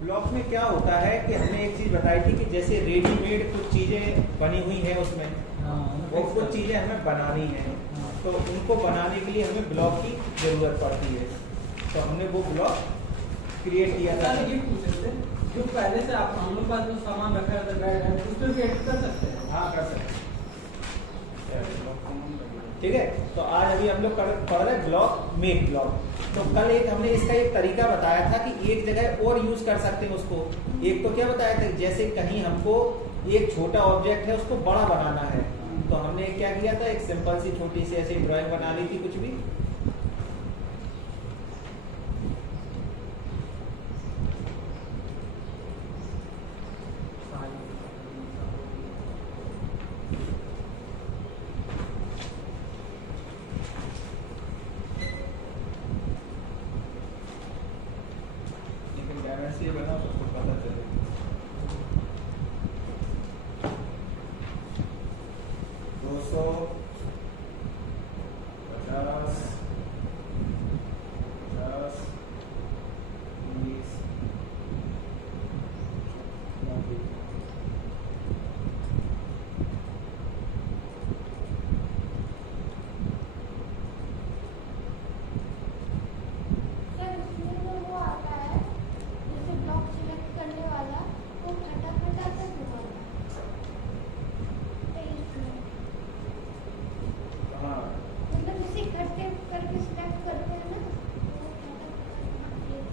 Block में क्या होता है कि हमने एक चीज बताई थी कि जैसे रेडीमेड कुछ चीजें बनी हुई हैं उसमें, वो कुछ चीजें हमें बनानी है, तो उनको बनाने के लिए हमें ब्लॉक की जरूरत पड़ती है। तो हमने वो ब्लॉक क्रिएट किया था। ये पूछ रहे थे जो पहले से आप हम लोग पास जो सामान रखा रहता है बेड है उसमें भी एडिट कर सकते हैं। हाँ कर सकते हैं। ठीक है, तो आज अभी हम लोग पढ़ रहे ब्लॉक मेक ब्लॉक। तो कल एक हमने इसका एक तरीका बताया था कि एक जगह और यूज कर सकते हैं उसको। एक तो क्या बताया था, जैसे कहीं हमको एक छोटा ऑब्जेक्ट है उसको बड़ा बनाना है, तो हमने क्या किया था, एक सिंपल सी छोटी सी ऐसी ड्राइंग बना ली थी कुछ भी। ये बना तो पता चले 250 50 20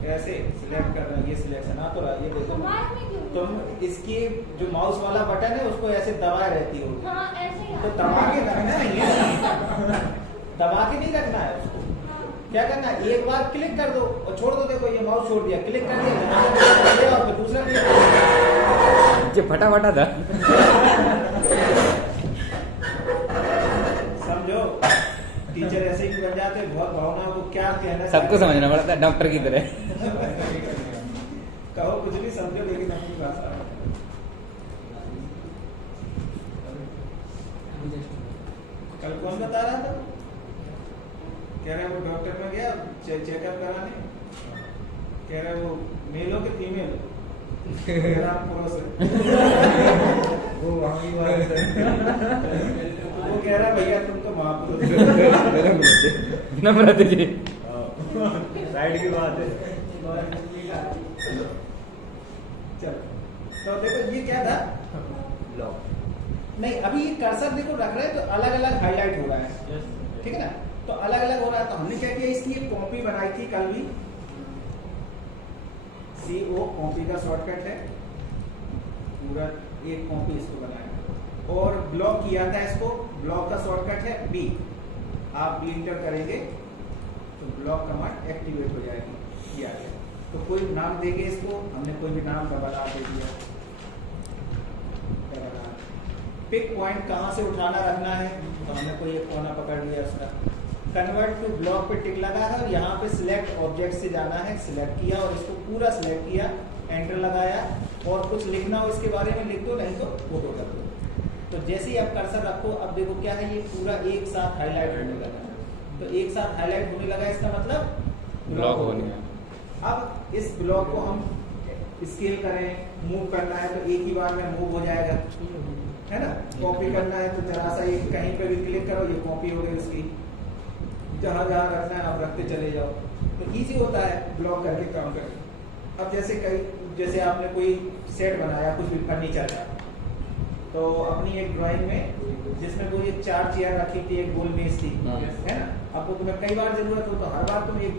ऐसे सिलेक्ट करना, ये सिलेक्शन आ तो रहा, ये देखो तुम इसकी जो माउस वाला बटन है उसको ऐसे दबाए रहती हो, तो दबा के रखना नहीं है, दबा के नहीं रखना है उसको। क्या करना है, एक बार क्लिक कर दो और छोड़ दो। देखो ये माउस छोड़ दिया, क्लिक कर दिया और फिर दूसरा क्लिक जो फटाफटा था। समझो टीचर ऐसे ही बन जाते हैं, बहुत भावनाओं को क्या कहना, सबको समझना पड़ता है डॉक्टर की तरह। कहो कुछ भी समझो लेकिन अपनी भाषा। कल कौन बता रहा था, कह रहे वो डॉक्टर में गया चेकअप कराने, कह रहे वो मेल हो के फीमेल, वो कह रहा भैया तुम तो महापुरुष नम्रता जी साइड की बात है। चलो तो देखो ये क्या था ब्लॉक, नहीं अभी ये कर्सर देखो रख रहे हैं तो अलग अलग हाईलाइट हो रहा है, ठीक है ना, तो अलग अलग हो रहा है। तो हमने क्या किया, इसकी एक कॉपी बनाई थी कल भी, CO कॉपी का शॉर्टकट है, पूरा एक कॉपी इसको बनाया और ब्लॉक किया था इसको, ब्लॉक का शॉर्टकट है B। आप B इंटर करेंगे तो ब्लॉक कमांड एक्टिवेट हो जाएगी, किया गया। तो कोई नाम देंगे इसको, हमने कोई भी नाम डबल R दे दिया, पिक पॉइंट कहाँ से उठाना रखना है, तो हमने कोई एक कोना पकड़ लिया उसका, कन्वर्ट टू ब्लॉक पे टिक लगा है और यहाँ पे सिलेक्ट ऑब्जेक्ट से जाना है, सिलेक्ट किया और इसको पूरा सिलेक्ट किया, एंटर लगाया और कुछ लिखना हो इसके बारे में लिख दो, नहीं तो फोटो कर दो। तो जैसे ही आप कर्सर रखो, अब देखो क्या है, ये पूरा एक साथ हाईलाइट होने लगा, तो एक साथ हाईलाइट होने लगा, इसका मतलब ब्लॉक हो गया। अब इस ब्लॉक को हम स्केल करें, मूव करना है तो एक ही बार में मूव हो जाएगा, है ना। कॉपी करना है तो जरा सा एक कहीं पे भी क्लिक करो, ये कॉपी हो गई उसकी, जहां जहां रखना है आप रखते चले जाओ, तो इजी होता है ब्लॉक करके काम करके। अब जैसे आपने कोई सेट बनाया कुछ भी फर्नीचर का, तो अपनी एक ड्राइंग में जिसमें वो एक 4 चेयर रखी थी, एक गोल मेज थी, है ना, आपको तुम्हें कई बार जरूरत हो तो हर बार तुम एक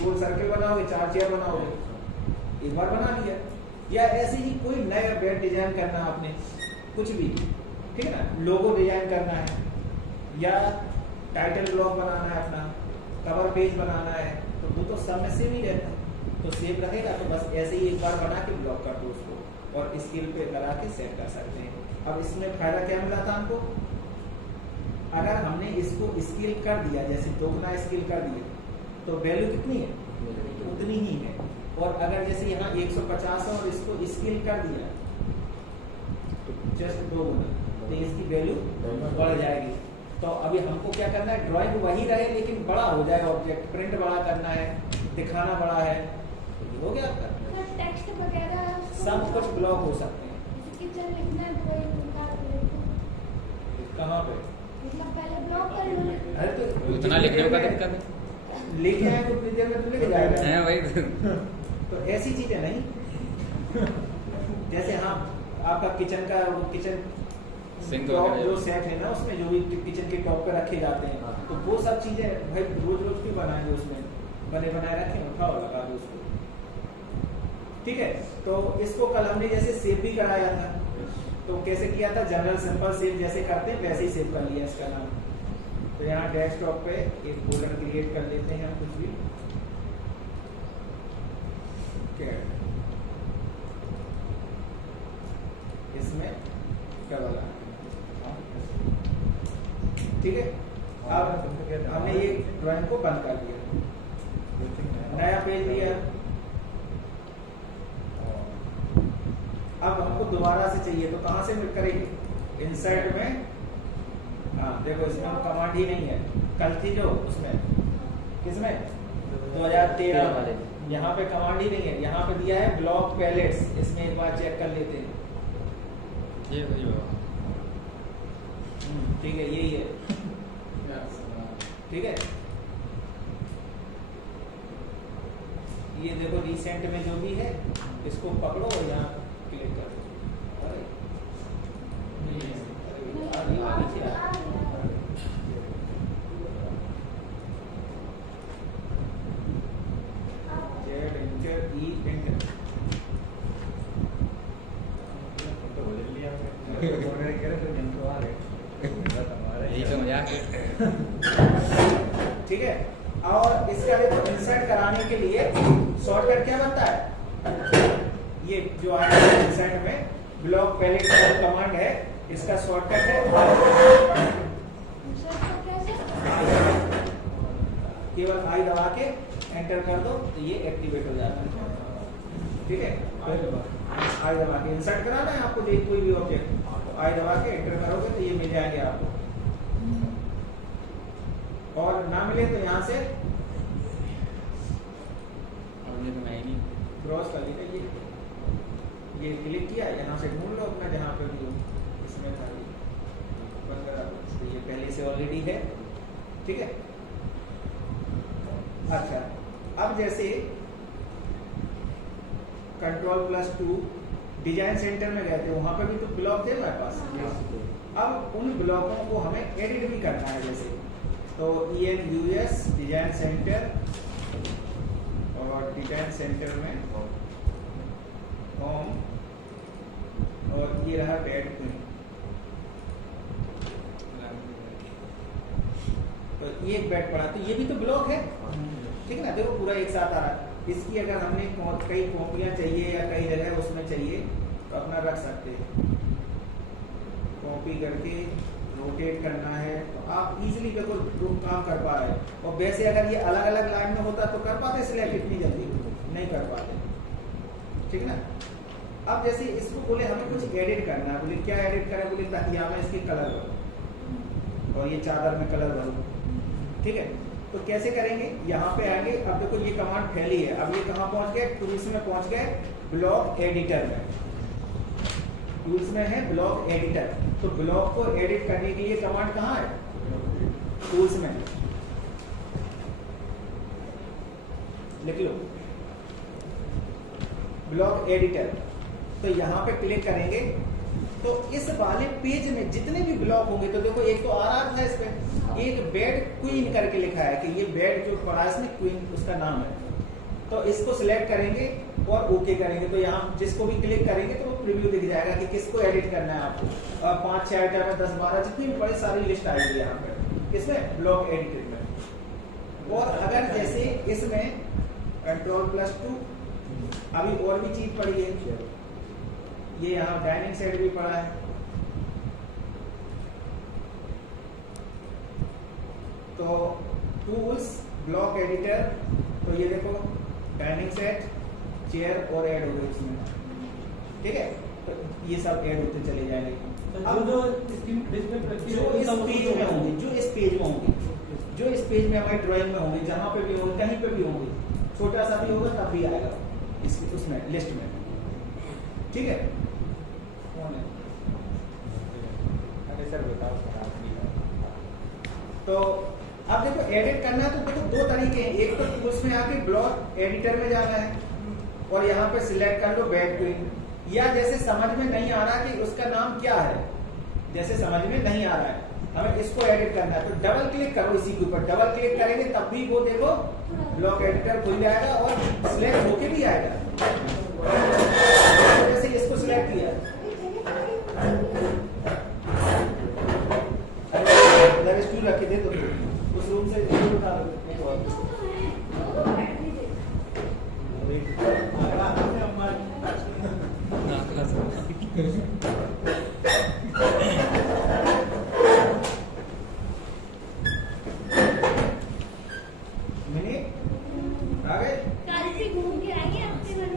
गोल सर्कल बनाओगे, 4 चेयर बनाओगे, एक बार बना लिया। या ऐसे ही कोई नया बेड डिजाइन करना आपने, कुछ भी, ठीक है ना, लोगो डिजाइन करना है या टाइटल ब्लॉक बनाना है, अपना कवर पेज बनाना है, तो वो तो सब में सेम ही रहता है, तो सेव रहेगा। तो बस ऐसे ही एक बार बना के ब्लॉक कर दो उसको और स्केल पे लगा के सेट कर सकते हैं। अब इसमें फायदा क्या मिला था हमको, अगर हमने इसको स्केल कर दिया, जैसे 2 गुना स्केल कर दिया, तो वैल्यू कितनी है, उतनी ही है। और अगर जैसे यहाँ 150 है और इसको स्केल कर दिया जस्ट 2 गुना, तो इसकी वैल्यू बढ़ जाएगी। तो अभी हमको क्या करना है, ड्राइंग वही रहे लेकिन बड़ा हो जाए ऑब्जेक्ट, प्रिंट बड़ा करना है, दिखाना बड़ा है, ये हो गया आपका। टेक्स्ट वगैरह सब कुछ ब्लॉक हो सकते हैं। किचन लिखना है तो कहाँ पे? मतलब पहले ब्लॉक कर लो। अरे तो उतना लिखने का दिक्कत है। लेके आए तो उतनी देर में तो लेके जाएगा। हैं वही तो ऐसी चीजें नहीं। जैसे हाँ आपका किचन का किचन सिंक टॉप वगैरह जो सेट है ना उसमें जो भी किचन के टॉप पे रखे जाते हैं तो वो सब चीजें भाई रोज रोज क्यों बनाएंगे उसमें बने बनाए रखें उठाओ लगा दो उसको। ठीक है तो इसको कल हमने जैसे सेव भी कराया था तो कैसे किया था जनरल सिंपल सेव जैसे करते हैं वैसे ही सेव कर लिया इसका नाम। तो यहाँ डेस्कटॉप पे एक फोल्डर क्रिएट कर लेते हैं हम कुछ भी इसमें केवल ठीक है। अब हमने ये ड्राइंग को बंद कर दिया नया पेज लिया। अब हमको दोबारा से चाहिए तो कहां से करेंगे इंसर्ट में। हाँ देखो इसमें हम कमांड ही नहीं है कल थी जो उसमें किसमें 2013 वाले यहाँ पे कमांड ही नहीं है। यहाँ पे दिया है ब्लॉक पैलेट्स इसमें एक बार चेक कर लेते हैं। ठीक है यही है ठीक है। ये देखो रिसेंट में जो भी है इसको पकड़ो और यहाँ क्लिक कर दो। यही तो मजाक है। ठीक है और इसका देखो इंसर्ट कराने के लिए शॉर्टकट क्या बनता है ये जो आया है इंसर्ट में ब्लॉक पैलेट का कमांड है इसका शॉर्टकट है केवल आई दबा के एंटर कर दो तो ये एक्टिवेट हो जाता है। ठीक है आई दबा के इंसर्ट कराना है आपको कोई भी ऑब्जेक्ट तो आई दबा के एंटर करोगे तो ये मिल जाएंगे आपको और ना मिले तो यहाँ से क्रॉस कर लीजिए ये क्लिक किया यहाँ से ढूंढ लो अपना जहाँ पे भी हो इसमें था ये पहले से ऑलरेडी है। ठीक है अच्छा अब जैसे Ctrl+2 डिजाइन सेंटर में गए थे वहां पे भी तो ब्लॉक थे हमारे पास। अब उन ब्लॉकों को हमें एडिट भी करना है जैसे तो ENUS डिजाइन सेंटर और डिजाइन सेंटर में होम और ये रहा बेड क्वीन तो ये एक बेड पड़ा तो ये भी तो ब्लॉक है। ठीक है ना देखो पूरा एक साथ आ रहा है। इसकी अगर हमने कई कॉपियां चाहिए या कई जगह उसमें चाहिए तो अपना रख सकते हैं कॉपी करके रोटेट करना है तो आप इजीली देखो काम कर पा रहे हैं। और वैसे अगर ये अलग अलग लाइन में होता तो कर पाते सिलेक्ट इतनी जल्दी नहीं कर पाते। ठीक ना अब जैसे इसको बोले हमें कुछ एडिट करना है बोले क्या एडिट करें बोले तकिया में इसके कलर भरो और ये चादर में कलर भरो। ठीक है तो कैसे करेंगे यहाँ पे आएंगे। अब देखो ये कमांड फैली है अब ये कहाँ पहुंच गए टूल्स में पहुंच गए ब्लॉक एडिटर में। टूल्स में है ब्लॉक एडिटर तो ब्लॉक को एडिट करने के लिए कमांड कहाँ है टूल्स में लिख लो ब्लॉक एडिटर। तो यहाँ पे क्लिक करेंगे तो इस वाले पेज में जितने भी ब्लॉक होंगे तो देखो एक तो RR था इस पे एक बेड क्वीन करके लिखा है कि ये बेड जो पड़ा है इसमें क्वीन उसका नाम है। तो इसको सिलेक्ट करेंगे और ओके करेंगे तो यहाँ जिसको भी क्लिक करेंगे तो वो प्रीव्यू दिख जाएगा कि किसको एडिट करना है आपको। और 5-6 आइटम है 10-12 जितनी भी बड़ी सारी लिस्ट आएगी यहाँ पे किसमें ब्लॉक एडिटर में। और अगर जैसे इसमें Ctrl+2 अभी और भी चीज पड़ी है ये यहाँ डाइनिंग सेट भी पड़ा है तो टूल्स ब्लॉक एडिटर तो ये देखो डाइनिंग सेट चेयर और ऐड हो गए इसमें। ठीक है तो ये सब ऐड होते चले जाएंगे। अब जो इस पेज में होंगे जो इस पेज में हमारे ड्राइंग में होंगे जहां पे भी होंगे कहीं पे भी होंगे छोटा सा भी होगा तब भी आएगा इसकी उसमें लिस्ट में, ठीक है। अरे सर बताओ सर आप भी। तो अब देखो एडिट करना है तो देखो दो तरीके हैं, एक तो उसमें आके ब्लॉक एडिटर में जाना है और यहाँ पे सिलेक्ट कर लो बैक क्वीन, या जैसे समझ में नहीं आ रहा कि उसका नाम क्या है, जैसे समझ में नहीं आ रहा है हमें इसको एडिट करना है तो डबल क्लिक करो इसी के ऊपर, डबल क्लिक करेंगे तब भी वो देखो ब्लॉक एडिटर खुल जाएगा और सिलेक्ट होके भी आएगा। जैसे इसको सिलेक्ट किया, स्टूल रखे दे तो उस रूम से उठा लो।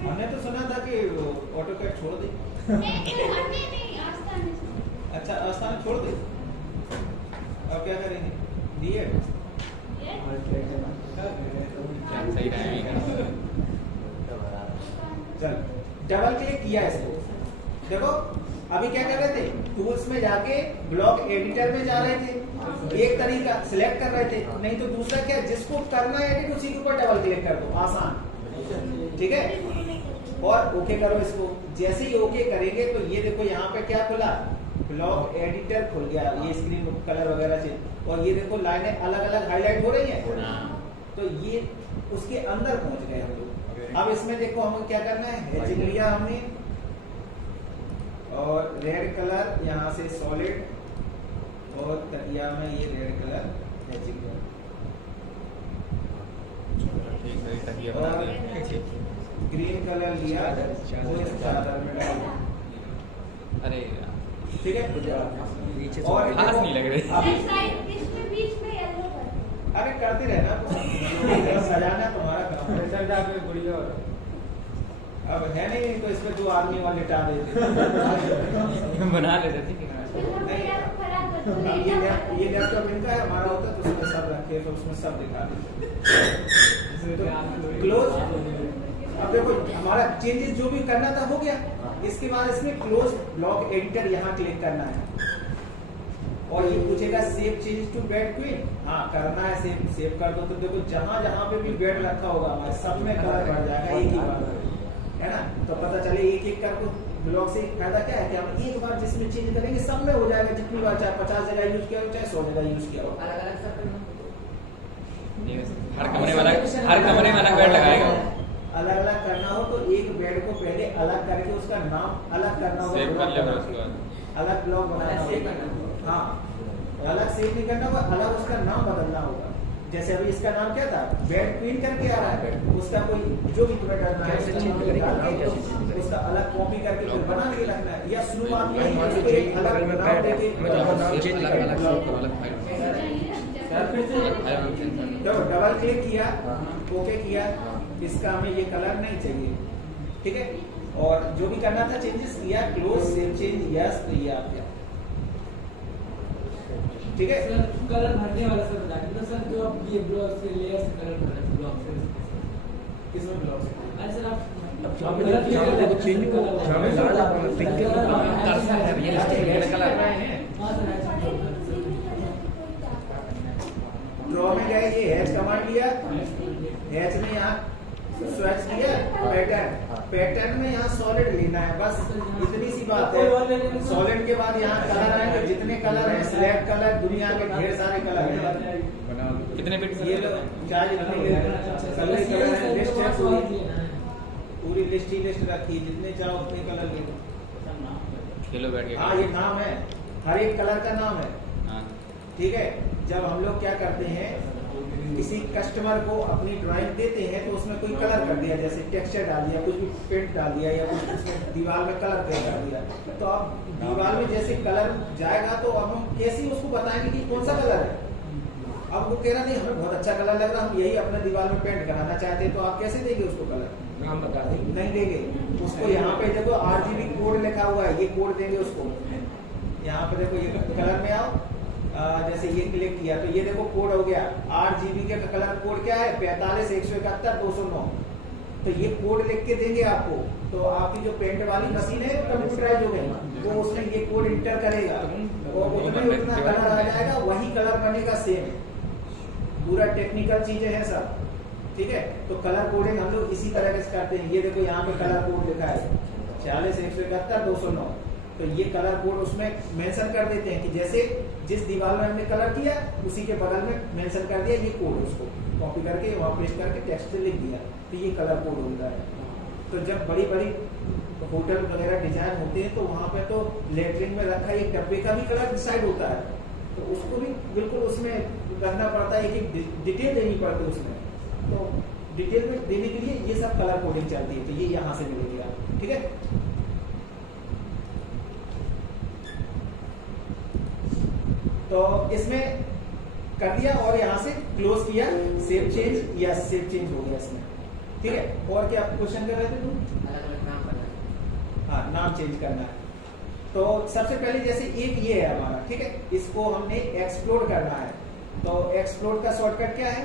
हमने तो सुना था कि ऑटोकैड छोड़ दे। अच्छा आस्थान छोड़ दे, अब क्या करेंगे? दिए सही रहेगा। चल डबल क्लिक किया इसको, देखो अभी क्या कर रहे थे, टूल्स में जाके ब्लॉक एडिटर में जा रहे थे, एक तरीका सिलेक्ट कर रहे थे, नहीं तो दूसरा क्या, जिसको करना है एडिट उसी के ऊपर डबल क्लिक कर दो, आसान, ठीक है। और ओके करो इसको, जैसे ही ओके करेंगे तो ये देखो यहाँ पे क्या खुला, ब्लॉक एडिटर खुल गया, ये स्क्रीन कलर वगैरह से, और ये देखो लाइनें अलग अलग हाईलाइट हो रही हैं, तो ये उसके अंदर पहुंच गए हम लोग। अब इसमें देखो हमें क्या करना है, हैचिंग लिया हमने और रेड कलर यहाँ से सॉलिड और तकिया में ये red colour hatching green colour लिया वो इस चादर में डाल दिया। अरे ठीक है, और खास नहीं लग रहे। अरे करते रहना सजाना तुम्हारा काम है। सर जाके गुड़िया और अब है नहीं तो इसमें दो आदमी और लिटा देते। बना लेते थे ये लैपटॉप इनका है, हमारा होता तो उसमें सब रखे तो उसमें सब दिखा देते। क्लोज, अब देखो हमारा चेंजेस जो भी करना था हो गया, इसके बाद इसमें क्लोज ब्लॉक एडिटर यहाँ क्लिक करना है और ये पूछेगा save change to bed queen, हाँ करना है, सेव कर दो। तो देखो जहां जहां पे भी बेड रखा होगा हमारे सब में कलर बढ़ जाएगा एक ही बार, है ना। तो पता चले एक एक करके ब्लॉक से फायदा क्या है कि हम एक बार जिसमें चेंज करेंगे सब में हो जाएगा, जितनी बार चाहे 50 जगह यूज किया हो चाहे 100 जगह यूज किया हो। हर कमरे वाला बेड लगाएगा। अलग अलग करना हो तो एक बेड को पहले अलग करके उसका नाम अलग करना होगा, सेव कर लिया उसके बाद अलग ब्लॉक बनाना होगा। हाँ अलग सेव नहीं करना होगा, अलग उसका नाम बदलना होगा। जैसे अभी इसका नाम क्या था, बेड क्वीन करके आ रहा है, उसका कोई जो भी तुम्हें करना है उसका अलग कॉपी करके फिर बना के रखना है, या शुरुआत में ही उसको एक अलग नाम देके डबल क्लिक किया, ओके किया, इसका हमें ये कलर नहीं चाहिए, ठीक है। और जो भी करना था चेंजेस किया, क्लोज सेव चेंज यस, तो ये आप क्या, ठीक है। कलर भरने वाला सर बता दो सर, जो आप ये ब्लॉक से लेयर से कलर भर ब्लॉक से किसमें ब्लॉक से, अरे सर आप चेंज को ड्रॉ में गए, ये हैच कमांड लिया, हैच में यहाँ स्विच किया, पैटर्न में यहाँ सॉलिड लेना है, बस इतनी सी बात है। सॉलिड के बाद यहाँ कलर आएंगे, जितने कलर हैं स्लैब कलर, दुनिया के ढेर सारे कलर हैं। कितने बिट ये लो चार्ज लिस्ट है, पूरी लिस्ट ही लिस्ट रखी, जितने चाहो उतने कलर ले लो। किलो बैठ गया। हाँ ये नाम है, हर एक कलर का नाम है, ठीक है। जब हम लोग क्या करते हैं, किसी कस्टमर को अपनी ड्राइंग देते हैं तो उसमें कोई कलर कर दिया, जैसे टेक्सचर डाल दिया, कुछ भी पेंट डाल दिया, या कुछ उसमें दीवार में कलर पेंट डाल दिया, तो अब दीवार में जैसे कलर जाएगा तो अब हम कैसे उसको बताएंगे कि कौन सा कलर है। अब वो कह रहा नहीं हमें बहुत अच्छा कलर लग रहा, हम यही अपने दीवार में पेंट कराना चाहते हैं, तो आप कैसे देंगे उसको कलर, नाम बता देंगे, नहीं देंगे उसको। यहाँ पे देखो RGB कोड लिखा हुआ है, ये कोड देंगे उसको। यहाँ पे देखो ये कलर में आओ, जैसे ये क्लिक किया तो ये देखो कोड हो गया, RGB के कलर कोड क्या है 45 171 209। तो ये कोड लिख के देंगे आपको, तो आपकी जो पेंट वाली मशीन है कंप्यूटराइज हो गई, वो उसमें ये कोड इंटर करेगा और उसमें उतना कलर आ जाएगा, वही कलर बनेगा सेम। पूरा टेक्निकल चीजें हैं सब, ठीक है। तो कलर कोडिंग हम लोग इसी तरह से करते हैं। ये देखो यहाँ पे कलर कोड लिखा है 46 171 209, तो ये कलर कोड उसमें मेंशन कर देते हैं कि जैसे जिस दीवार में हमने कलर किया उसी के बगल में मेंशन कर दिया ये कोड, उसको कॉपी करके वहाँ पेस्ट करके टेक्स्ट से लिख दिया, तो ये कलर कोड होता है। तो जब बड़ी बड़ी होटल वगैरह डिजाइन होते हैं तो वहाँ पे तो लेटरिन में रखा एक डब्बे का भी कलर डिसाइड होता है, तो उसको भी बिल्कुल उसमें रखना पड़ता है, एक डिटेल देनी पड़ती है उसमें। तो डिटेल में देने के लिए ये सब कलर कोडिंग चलती है, तो ये यहाँ से मिलेगी आप, ठीक है। तो इसमें कर दिया और यहाँ से क्लोज किया, सेव चेंज या सेव चेंज हो गया इसमें, ठीक है। और क्या क्वेश्चन कर रहे थे तुम? अलग अलग नाम करना है। हाँ, नाम चेंज करना है। तो सबसे पहले जैसे एक ये है हमारा, ठीक है, इसको हमने एक्सप्लोर करना है, तो एक्सप्लोर का शॉर्टकट क्या है?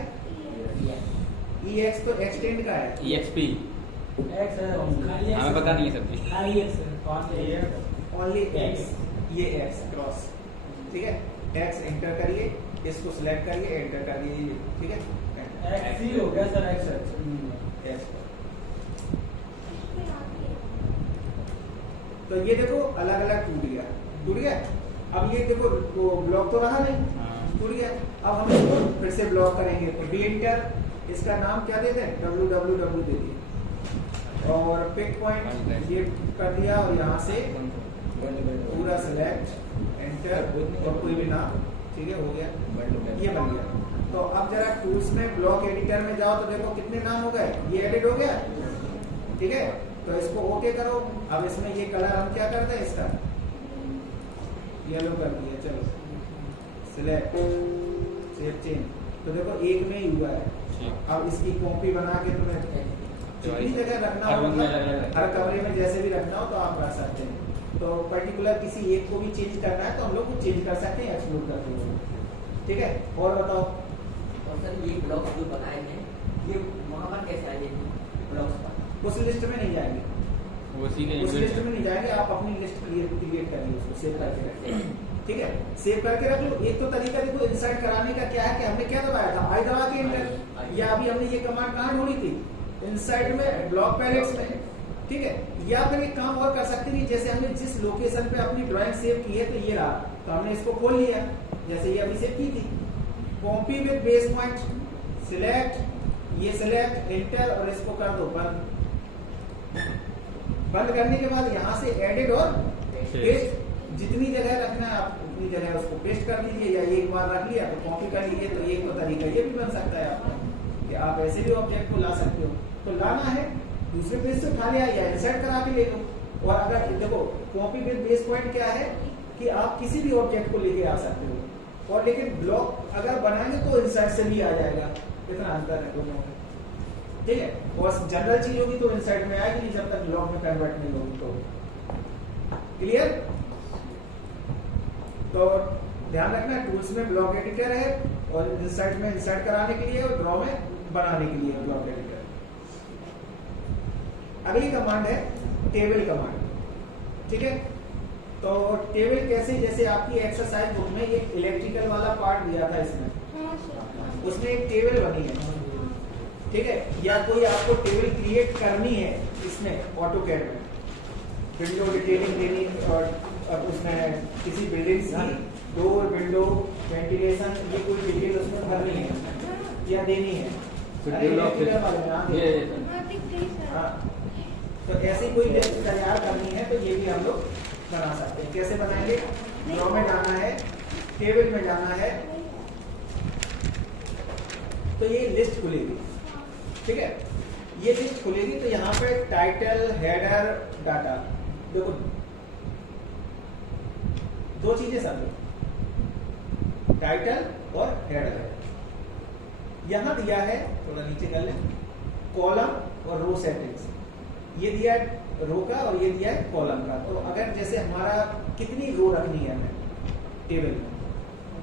EX, तो एक्सटेंड का है EXP। एक्स है, खाली हमें पता नहीं है सब चीज। खाली एक्स है, कौन सा ये है? ओनली X, ये X क्रॉस, ठीक है। X एंटर करिए, इसको सिलेक्ट करिए, एंटर करिए, ठीक है। एक्स ही हो गया सर, एक्स X। तो ये देखो अलग अलग टूट गया। अब ये देखो वो ब्लॉक तो रहा नहीं, टूट गया। अब हम इसको फिर से ब्लॉक करेंगे, तो री एंटर, इसका नाम क्या देते हैं? www दे दिए और पिक पॉइंट ये कर दिया और यहाँ से पूरा सिलेक्ट, एंटर और कोई भी नाम, ठीक है, हो गया, ये बन गया। तो अब जरा टूल्स में ब्लॉक एडिटर में जाओ तो देखो कितने नाम हो गए, ये एडिट हो गया, ठीक है। तो इसको ओके करो। अब इसमें ये कलर हम क्या करते हैं, इसका येलो कर दिया, चलो सिलेक्ट, सेव चेंज, तो देखो एक में ही हुआ है। अब इसकी कॉपी बना के तुम्हें जितनी जगह रखना हो, मतलब हर कमरे में जैसे भी रखना हो तो आप रख सकते हैं। तो पर्टिकुलर किसी एक को भी चेंज करना है तो हम लोग वो चेंज कर सकते हैं एक्सप्लोर करते हुए, ठीक है। और बताओ। और सर ये ब्लॉक्स जो बनाए हैं ये वहाँ पर कैसे आएंगे ब्लॉक्स पर? उस लिस्ट में नहीं जाएंगे, वो सीधे उस लिस्ट में नहीं जाएंगे, आप अपनी लिस्ट क्रिएट करिए, उसको सेव करके रखिए, ठीक है। सेव करके रख लो। एक तो तरीका देखो इंसर्ट कराने का क्या है कि हमने क्या दबाया था, आई दबा के एंटर, या अभी हमने ये कमांड कहाँ ढूंढी थी, इंसर्ट में, ब्लॉक पैलेट्स में, ठीक है। या फिर एक काम और कर सकते हैं, जैसे हमने जिस लोकेशन पे अपनी ड्राइंग सेव की है तो ये रहा, तो हमने इसको खोल लिया जैसे ये अभी सेव की थी, copy with base point, select, ये सिलेक्ट, एंटर और इसको कर दो बंद। बंद करने के बाद यहाँ से एडिट और पेस्ट, जितनी जगह रखना है आप उतनी जगह उसको पेस्ट कर दीजिए, या एक बार रख लिया तो कॉपी कर लीजिए। तो एक तो तरीका ये भी बन सकता है आपका कि आप ऐसे भी ऑब्जेक्ट को ला सकते हो, तो लाना है दूसरे पेज से उठा लिया या इंसर्ट करा के ले लो। और अगर देखो कॉपी विद बेस पॉइंट क्या है कि आप किसी भी ऑब्जेक्ट को लेके आ सकते हो, और लेकिन ब्लॉक अगर बनाएंगे तो इंसर्ट से भी आ जाएगा, इतना अंतर है दोनों में, ठीक है। और जनरल चीज होगी तो इंसर्ट में आएगी नहीं जब तक ब्लॉक में कन्वर्ट नहीं होगी। तो क्लियर। तो ध्यान रखना टूल्स में ब्लॉक एडिटर है और इंसर्ट में इंसर्ट कराने के लिए और ड्रॉ में बनाने के लिए ब्लॉक एडिटर। अगली कमांड है टेबल कमांड, ठीक है। तो टेबल कैसे, जैसे आपकी एक्सरसाइज बुक में एक इलेक्ट्रिकल वाला पार्ट दिया था, इसमें उसमें एक टेबल बनी है, ठीक है। या कोई आपको टेबल क्रिएट करनी है इसमें ऑटोकैड में, विंडो डिटेलिंग देनी और अब उसमें किसी बिल्डिंग की डोर, विंडो, वेंटिलेशन, ये कोई डिटेल उसमें भरनी है या देनी है। हाँ, तो ऐसी कोई लिस्ट तैयार करनी है तो ये भी हम लोग बना सकते हैं। कैसे बनाएंगे, ड्रॉ में जाना है, टेबल में जाना है, तो ये लिस्ट खुलेगी, ठीक है। ये लिस्ट खुलेगी तो यहाँ पे टाइटल, हेडर, डाटा, देखो दो चीजें समझो, टाइटल और हेडर। यहां दिया है, थोड़ा नीचे कर लें, कॉलम और रो सेटिंग्स, ये दिया है रो का और ये दिया है कॉलम का। तो अगर जैसे हमारा कितनी रो रखनी है हमें टेबल में,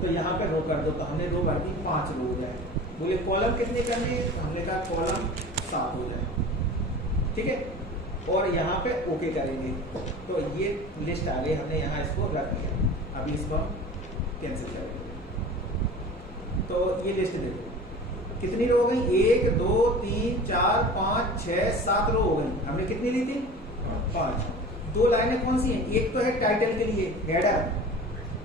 तो यहाँ पे रो कर दो, तो हमने रो भर दी 5 रो हो जाए। बोले कॉलम कितने करने हैं, तो हमने कहा कॉलम 7 हो जाए, ठीक है, और यहाँ पे ओके करेंगे तो ये लिस्ट आ गई, हमने यहाँ इसको रख दिया। अभी इसको हम कैंसिल करेंगे तो ये लिस्ट देखो कितनी रो हो गई, 1 2 3 4 5 6 7 रो हो गई। हमने कितनी ली थी, 5। 2 लाइनें कौन सी हैं, एक तो है टाइटल के लिए हेडर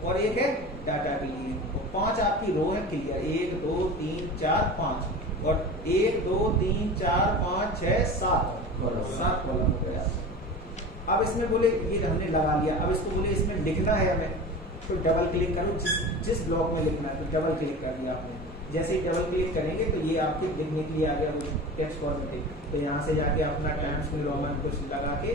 और एक है डाटा के लिए, तो 5 आपकी रो है क्लियर। 1 2 3 4 5 और 1 2 3 4 5 6 7 कॉलम हो गया। अब इसमें बोले ये हमने लगा लिया, अब इसको बोले इसमें लिखना है हमें, तो डबल क्लिक करो, जिस ब्लॉक में लिखना है तो डबल क्लिक कर दिया आपने। जैसे ही डबल क्लिक करेंगे तो ये आपके लिखने के लिए आ गया वो टेक्स्ट फॉर्मेटिंग। तो यहाँ से जाके अपना टाइम्स न्यू रोमन कुछ लगा के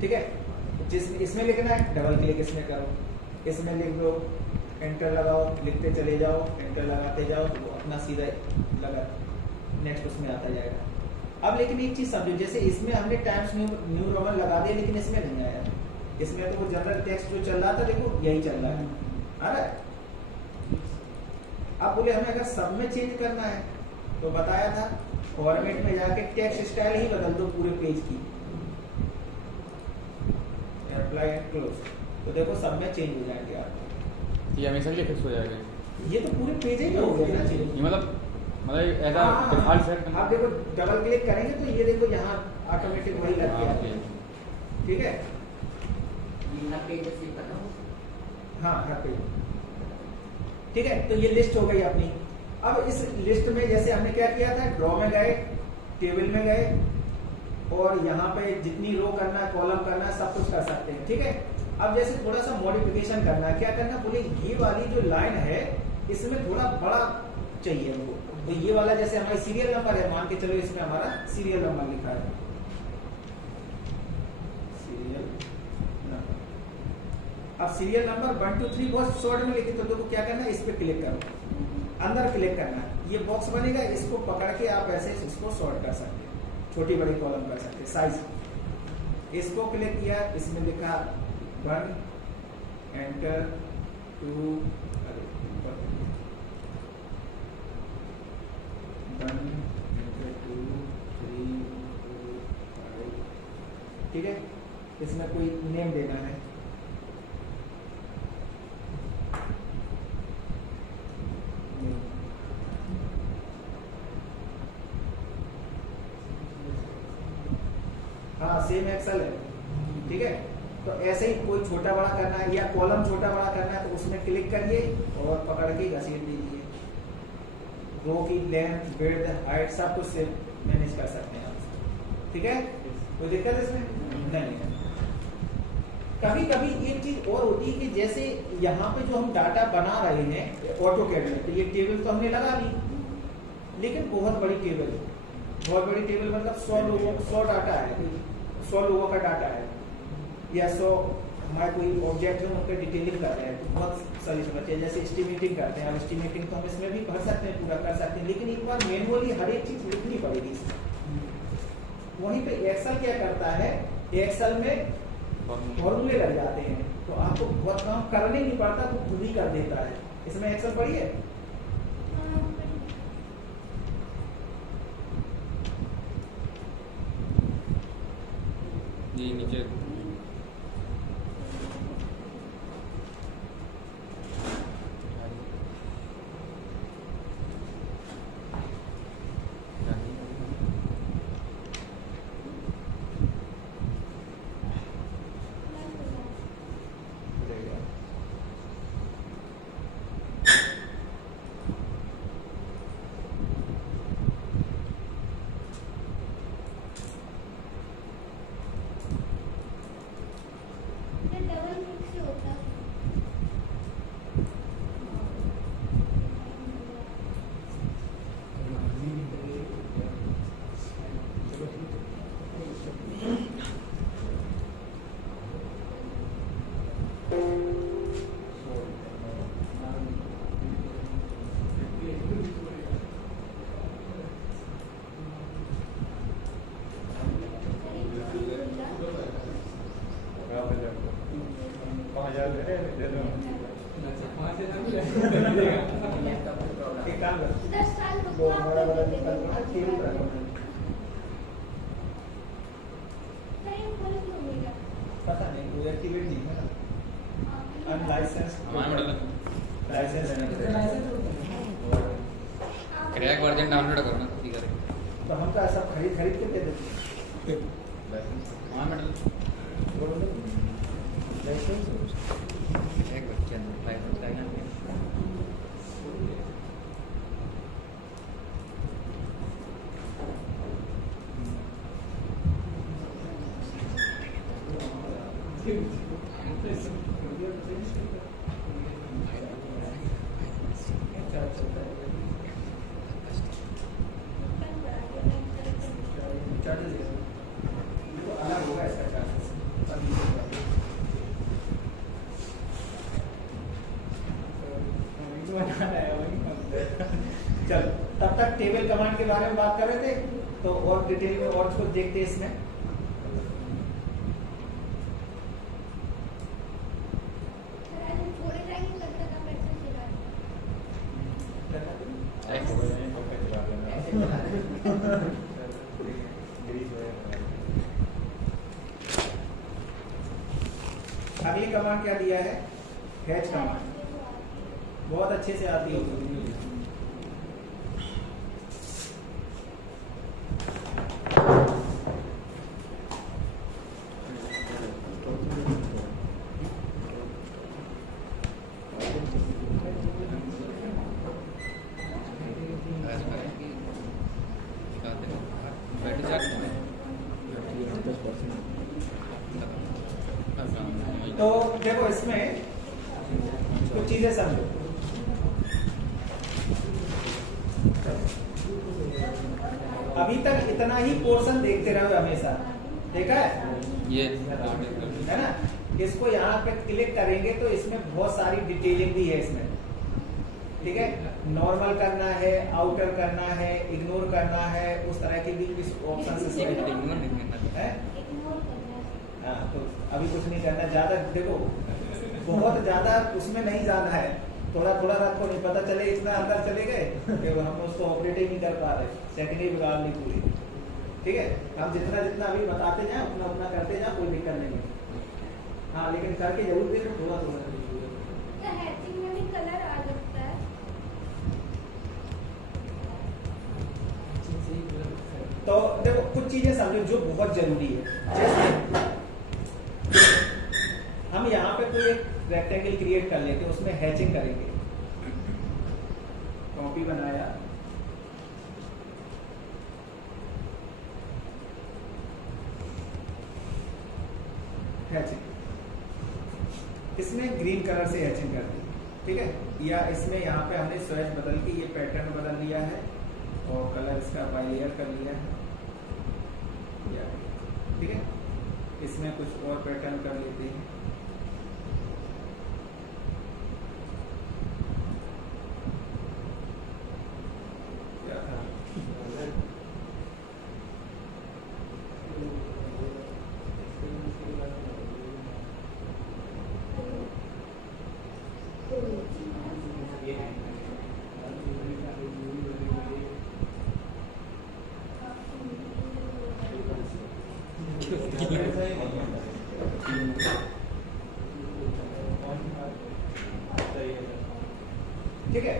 ठीक है, जिस इसमें लिखना है डबल क्लिक इसमें करो, इसमें लिख दो, एंटर लगाओ, लिखते चले जाओ, एंटर लगाते जाओ, तो वो अपना सीधा लगा नेक्स्ट उसमें आता जाएगा। अब लेकिन एक चीज समझो, जैसे इसमें हमने टाइम्स न्यू रोमन लगा दिया लेकिन इसमें नहीं आया, इसमें तो वो जनरल टेक्स्ट जो चल रहा था देखो यही चल रहा है, आ रहा है। अब बोले हमें अगर सब में चेंज करना है तो बताया था फॉर्मेट में जाके टेक्स्ट स्टाइल ही बदल दो पूरे पेज की, अप्लाई एंड क्लोज, तो देखो सब में चेंज हो जाएंगे आपको। ये हमेशा के लिए फिक्स हो जाएगा, ये तो पूरे पेज ही हो गया ना चेंज। ये मतलब ऐसा डिफॉल्ट सेट। आप देखो डबल क्लिक करेंगे तो ये देखो यहाँ ऑटोमेटिक वही लग गया, ठीक है। हर पेज पे क्लिक करना हो, हाँ हर पेज, ठीक है। तो ये लिस्ट हो गई अपनी। अब इस लिस्ट में जैसे हमने क्या किया था, ड्रॉ में गए, टेबल में गए और यहाँ पे जितनी रो करना है, कॉलम करना है, सब कुछ कर सकते हैं, ठीक है। अब जैसे थोड़ा सा मॉडिफिकेशन करना है, क्या करना, बोले ये वाली जो लाइन है इसमें थोड़ा बड़ा चाहिए हमको, तो ये वाला जैसे हमारी सीरियल नंबर है, मान के चलो इसमें हमारा सीरियल नंबर लिखा है, सीरियल नंबर। अब सीरियल नंबर 1 2 3 बहुत शॉर्ट में लिखे, तो देखो क्या करना है, इस पे क्लिक करो, अंदर क्लिक करना है, ये बॉक्स बनेगा, इसको पकड़ के आप ऐसे इसको सॉर्ट कर सकते हैं, छोटी बड़ी कॉलम कर सकते हैं, साइज। इसको क्लिक किया, इसमें लिखा 1, एंटर 2, 1 एंटर 2 3 4 5, ठीक है। इसमें कोई नेम देना है, हाँ सेम एक्सेल है, ठीक है। तो ऐसे ही कोई छोटा बड़ा करना है या कॉलम छोटा बड़ा करना है तो उसमें क्लिक करिए और पकड़ के घसीट दीजिए, रो की लेंथ, विड्थ, हाइट सब कुछ से मैनेज कर सकते हैं आप, ठीक है। कोई दिक्कत है इसमें नहीं है। कभी कभी एक चीज और होती है कि जैसे यहाँ पे जो हम डाटा बना रहे हैं ऑटोकैड में, तो ये टेबल तो हमने लगा ली, लेकिन बहुत बड़ी टेबल, बहुत बड़ी टेबल मतलब 100 डाटा है, 100 लोगों का डाटा है या 100 हमारे कोई ऑब्जेक्ट है उनका डिटेलिंग कर रहे हैं, तो बहुत सारी समस्या है। जैसे एस्टिमेटिंग करते हैं, अब एस्टिमेटिंग तो हम इसमें भी भर सकते हैं, पूरा कर सकते हैं, लेकिन एक बार मैनुअली हर एक चीज लिखनी पड़ेगी इसमें। वहीं पे एक्सेल क्या करता है, एक्सेल में फॉर्मूले लग जाते हैं, तो आपको बहुत काम करना ही नहीं पड़ता, तो खुद ही कर देता है। इसमें एक्सेल पढ़िए, ये नीचे अगर 10 साल वो रुको आप बड़ा बड़ा कर निकल रहा है केबल रखा है। नहीं बोल क्यों गया पता नहीं वो एक्टिवेट नहीं है ना अनलाइसेंस हमारे मॉडल लाइसेंस है इसका लाइसेंस होता है। क्रैक वर्जन डाउनलोड करो ना ठीक है तो हम तो ऐसा खरीद खरीद के दे देते हमारे model license crack version license लगाना अलग होगा इसका चार्जेस चल तब तक टेबल कमांड के बारे में बात कर रहे थे तो और डिटेल में और कुछ देखते हैं इसमें थोड़े टाइम लगता था पैसे चला अगली कमांड क्या दिया है हैच कमांड बहुत अच्छे से आती है तो देखो इसमें कुछ चीजें समझो अभी तक इतना ही पोर्शन देखते रहो हमेशा देखा है ये है ना इसको यहाँ पे क्लिक करेंगे तो इसमें बहुत सारी डिटेलिंग भी है इसमें ठीक है नॉर्मल करना है आउटर करना है इग्नोर करना है उस तरह की भी इस ऑप्शन से है हाँ तो अभी कुछ नहीं करना ज्यादा देखो बहुत ज्यादा उसमें नहीं जाना है थोड़ा थोड़ा रखो नहीं पता चले इतना अंदर चले गए कि हम उसको ऑपरेट ही नहीं कर पा रहे सेटिंग ही बिगाड़ ली पूरी ठीक है हम जितना जितना अभी बताते जाए उतना उतना करते जाए कोई दिक्कत नहीं है हाँ लेकिन करके जरूर देखो थोड़ा थोड़ा हैचिंग में भी कलर आ सकता है तो देखो कुछ चीजें समझो जो बहुत जरूरी है जैसे हम यहाँ पे कोई एक रेक्टेंगल क्रिएट कर लेते हैं उसमें हैचिंग करेंगे कॉपी बनाया हैचिंग इसमें ग्रीन कलर से हैचिंग कर दी ठीक है या इसमें यहाँ पे हमने स्वेच बदल के ये पैटर्न बदल लिया है और कलर इसका बाइलेयर कर लिया है ठीक है इसमें कुछ और पैटर्न कर लेते हैं क्या था ठीक है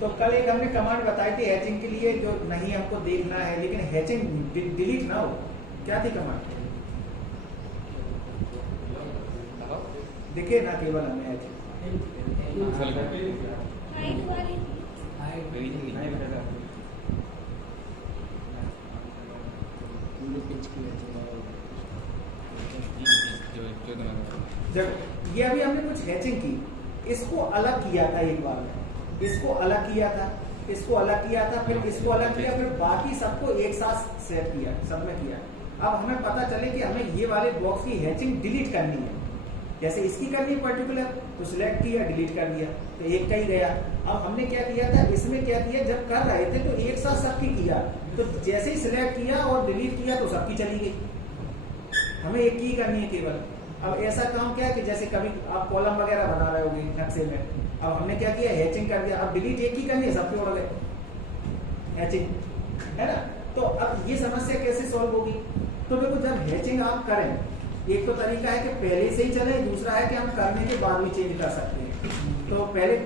तो कल एक हमने कमांड बताई थी हैचिंग के लिए जो नहीं हमको देखना है लेकिन हैचिंग डिलीट ना हो क्या थी कमांड देखिए ना केवल हमें हैचिंग हाइट वाली जब ये अभी हमने कुछ हैचिंग की इसको अलग किया था एक बार में इसको अलग किया था इसको अलग किया था फिर इसको अलग किया फिर बाकी सबको एक साथ सेट किया सब में किया अब हमें पता चले कि हमें ये वाले बॉक्स की हैचिंग डिलीट करनी है जैसे इसकी करनी है पर्टिकुलर तो सिलेक्ट किया डिलीट कर दिया तो एक का ही गया अब हमने क्या किया था इसमें क्या किया जब कर रहे थे तो एक साथ सबकी किया तो जैसे ही सिलेक्ट किया और डिलीट किया तो सबकी चली गई हमें एक की करनी है केवल अब ऐसा काम क्या है कि जैसे कभी आप कॉलम वगैरह बना रहे होगे नक्शे में अब हमने क्या किया, हैचिंग कर दिया। अब डिलीट एक ही करनी है, सब जोड़ गए हैचिंग, है ना। तो अब ये समस्या कैसे सॉल्व होगी? तो देखो जब हैचिंग आप करें, एक तो तरीका है कि पहले से ही चले, दूसरा है कि हम करने के बाद भी चेंज कर सकते हैं। तो पहले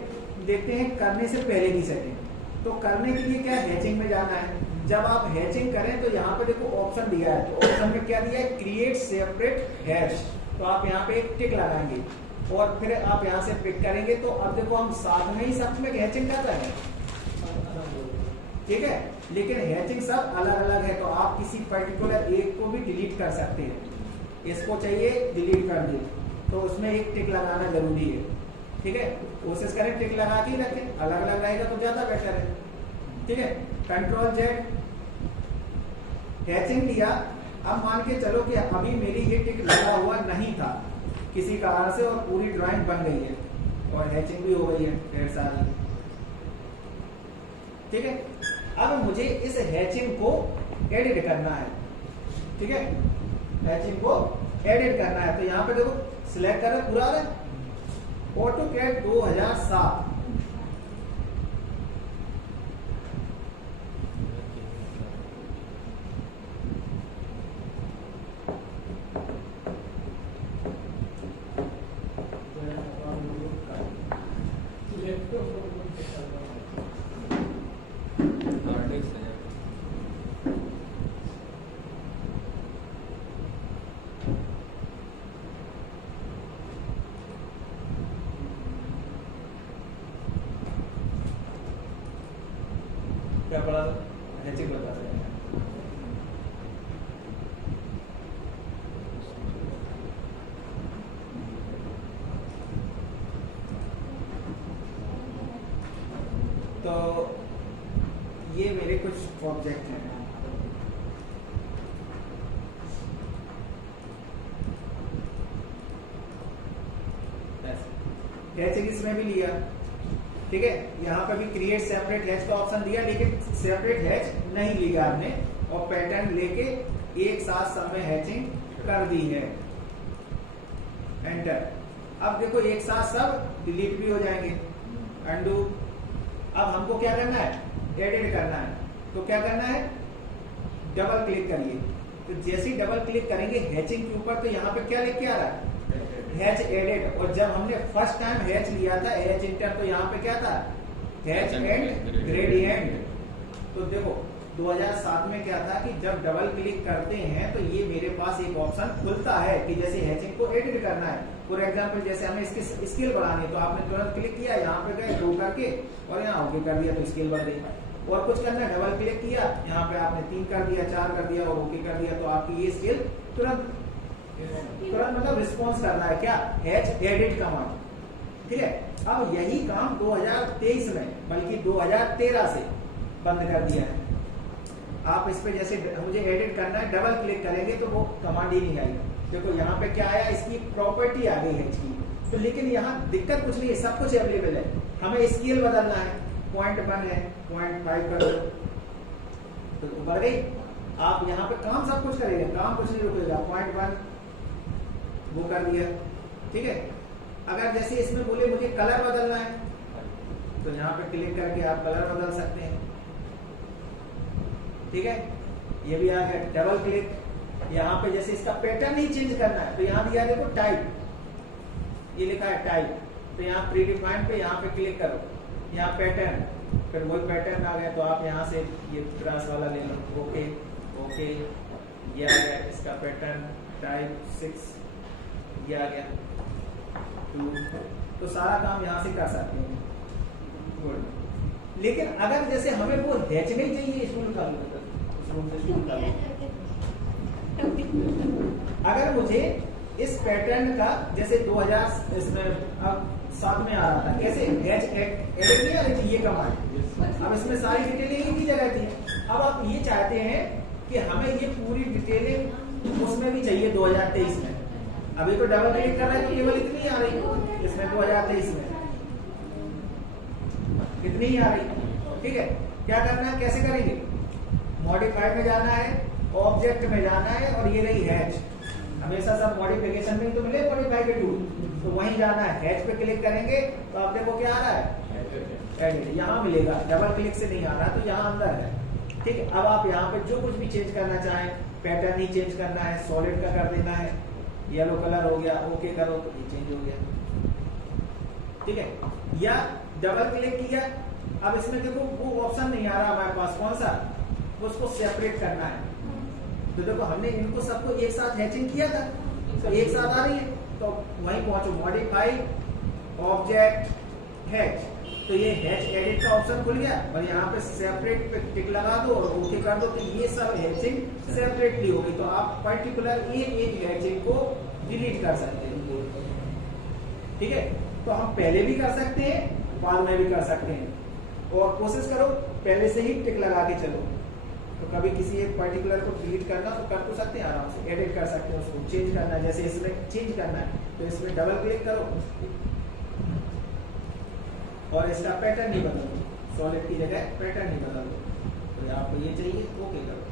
देखते हैं करने से पहले की सेटिंग। तो करने के लिए क्या हैचिंग में जाना है। जब आप हैचिंग करें तो यहाँ पे देखो ऑप्शन दिया है, तो ऑप्शन में क्या दिया है, क्रिएट सेपरेट हैच। तो आप यहाँ पे एक टिक लगाएंगे और फिर आप यहाँ से पिक करेंगे। तो अब देखो हम साथ में ही सब में हैचिंग कर रहे हैं, ठीक है, लेकिन हैचिंग सब अलग अलग है। तो आप किसी पर्टिकुलर एक को भी डिलीट कर सकते हैं। इसको चाहिए डिलीट कर दिए, तो उसमें एक टिक लगाना जरूरी है, ठीक है। कोशिश करें टिक लगा के रखें, अलग अलग रहेगा तो ज्यादा बेटर है, ठीक है। कंट्रोल जेड हैचिंग लिया। अब मान के चलो कि अभी मेरी ये टिक लगा हुआ नहीं था किसी कारण से, और पूरी ड्राइंग बन गई है और हैचिंग भी हो गई है ढेर सारी, ठीक है। अब मुझे इस हैचिंग को एडिट करना है, ठीक है, हैचिंग को एडिट करना है। तो यहाँ पे देखो सिलेक्ट करें पूरा ऑटोकैड 2007, क्या पढ़ा हैचिंग बता रहे हैं। तो ये मेरे कुछ ऑब्जेक्ट हैं, हैचिंग इसमें भी लिया, ठीक है। यहाँ पे भी क्रिएट सेपरेट हैच का ऑप्शन दिया, लेकिन सेपरेट हैच नहीं लिया आपने, और पैटर्न लेके एक साथ सब में हैचिंग कर दी है, एंटर। अब देखो एक साथ सब डिलीट भी हो जाएंगे, अंडू। अब हमको क्या करना है, एडिट करना है। तो क्या करना है, डबल क्लिक करिए। तो जैसे ही डबल क्लिक करेंगे हैचिंग के ऊपर, तो यहाँ पे क्या लिख के आ रहा है, हैच एडेड। और जब हमने फर्स्ट टाइम हैच लिया था, हैच इंटर, तो यहाँ पे क्या था, हैच एंड ग्रेडियंट। तो देखो 2007 में क्या था कि जब डबल क्लिक करते हैं तो ये मेरे पास एक ऑप्शन खुलता है कि जैसे हैचिंग को एडिट करना है। फॉर एग्जांपल जैसे हमें इसकी स्केल बढ़ानी है, तो आपने तुरंत क्लिक किया, यहाँ पे गए ड्रॉ करके और यहाँ ओके कर दिया, तो स्केल बढ़ गई। और कुछ करना है, डबल क्लिक किया, यहाँ पे आपने 3 कर दिया, 4 कर दिया और ओके कर दिया, तो आपकी ये स्केल तुरंत मतलब रिस्पॉन्स करना है, क्या, हैच एडिट कमांड, ठीक है। अब यही काम 2023 में, बल्कि 2013 से बंद कर दिया है। आप इस पे जैसे मुझे एडिट करना है, डबल क्लिक करेंगे तो वो कमांड ही नहीं आई। देखो यहाँ पे क्या आया, इसकी प्रॉपर्टी आ गई है इसकी। तो लेकिन यहाँ दिक्कत कुछ नहीं है, सब कुछ अवेलेबल है। हमें स्केल बदलना है, 0.1 है 0.5 कर दो, तो बढ़ गई। आप यहाँ पे काम सब कुछ करेंगे, काम कुछ नहीं रुकेगा। 0.1 वो कर दिया, ठीक है। अगर जैसे इसमें बोले मुझे कलर बदलना है, तो यहाँ पे क्लिक करके आप कलर बदल सकते हैं, ठीक है। ये भी आ गया, डबल क्लिक। यहाँ पे जैसे इसका पैटर्न ही चेंज करना है, तो यहाँ दिया देखो टाइप, ये लिखा है टाइप। तो यहाँ प्री डिफाइंड पे यहाँ पे क्लिक करो, यहाँ पैटर्न, फिर वही पैटर्न आ गया। तो आप यहाँ से ये क्रॉस वाला ले लो, ओके ओके, ये आ गया इसका पैटर्न, टाइप 6 ये आ गया 2। तो सारा काम यहाँ से कर सकते हैं, गुड। लेकिन अगर जैसे हमें वो हैच नहीं चाहिए, स्टूल का अगर मुझे इस पैटर्न का जैसे 2000 इसमें अब 7 में आ रहा था, कैसे हैच एडिट नहीं आ रही थी ये कमांड। अब इसमें सारी डिटेलिंग एक ही जगह थी। अब आप ये चाहते हैं कि हमें ये पूरी डिटेलिंग उसमें भी चाहिए 2023 में। अभी तो डबल क्लिक कर रहा है तो केवल इतनी आ रही, इसमें 2023 में इतनी ही आ रही, ठीक है। क्या करना है, कैसे करेंगे, मॉडिफाइड में जाना है, ऑब्जेक्ट में जाना है, और ये रही हैच, हमेशा सब मॉडिफिकेशन में ही तो मिले मॉडिफाई के टूल, तो वहीं जाना है, हैच पे क्लिक करेंगे तो आप देखो क्या आ रहा है, एडिट यहाँ मिलेगा, डबल क्लिक से नहीं आ रहा तो यहाँ अंदर है। ठीक है, अब आप यहाँ पे जो कुछ भी चेंज करना चाहें, पैटर्न ही चेंज करना है, सॉलिड का कर देना है, येलो कलर हो गया, ओके करो तो ये चेंज हो गया। ठीक है, या डबल क्लिक किया, अब इसमें देखो वो ऑप्शन नहीं आ रहा हमारे पास, कौन सा, उसको सेपरेट करना है। तो देखो हमने इनको सबको एक साथ हैचिंग किया था, तो एक साथ आ रही है, तो वहीं पहुंचो, मॉडिफाई ऑब्जेक्ट हैच, तो ये हैच एडिट का ऑप्शन खुल गया और यहाँ पे सेपरेट पे टिक लगा दो और ओके कर दो, तो ये सब हैचिंग सेपरेटली होगी। तो आप पर्टिकुलर एक हैचिंग को डिलीट कर सकते हैं। ठीक है, तो हम पहले भी कर सकते हैं, बाद में भी कर सकते हैं, और कोशिश करो पहले से ही टिक लगा के चलो। तो कभी किसी एक पर्टिकुलर को डिलीट करना तो कर तो सकते हैं आराम से, एडिट कर सकते हैं, उसको चेंज करना है, जैसे इसमें चेंज करना है तो इसमें डबल क्लिक करो और इसका पैटर्न नहीं बदल दो, सॉलिड की जगह पैटर्न नहीं बदल दो। तो आपको ये चाहिए, ओके करो।